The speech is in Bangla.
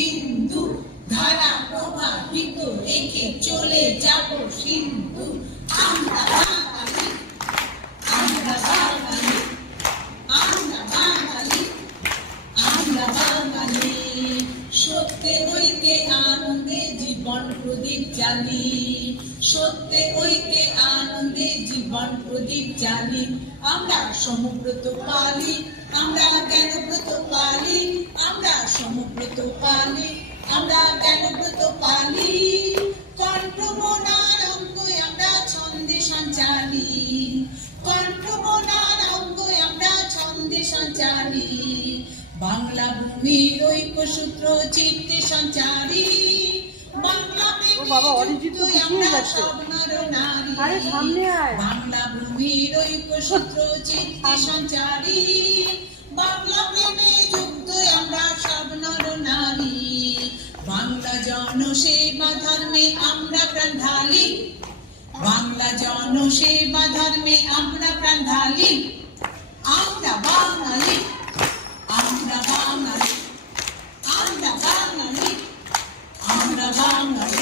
বিন্দু ধারা প্রবাহিত রেখে চলে যাব সিন্ধু। আমরা বাঙালি, আমরা বাঙালি, আমরা বাঙালি, আমরা বাঙালি। সত্যে ঐক্যে আনন্দে জীবন প্রদীপ জ্বালি, সত্যে ঐক্যে আনন্দে জীবন প্রদীপ জ্বালি। আমরা সমব্রত পালি, আমরা জ্ঞানব্রত পালি, আমরা সমব্রত পালি, আমরা জ্ঞানব্রত পালি। কণ্ঠমনার অঙ্গে আমরা ছন্দে সঞ্চারী, কণ্ঠমনার অঙ্গে আমরা ছন্দে সঞ্চারী। বাংলা ভূমির ঐক্যসূত্র চিত্তে সঞ্চারী, বাংলা প্রেমে আমরা সব নর নারী। বাংলা ভূমির ঐক্যসূত্র চিত্তে সঞ্চারী, বাংলা প্রেমে যুক্ত আমরা সব নর নারী। বাংলা জনসেবা ধর্মে আমরা প্রাণ ঢালি, বাংলা জনসেবা ধর্মে আমরা প্রাণ ঢালি। আমরা বাঙালি, আমরা বাঙালি, আমরা বাঙালি, আমরা বাঙালি।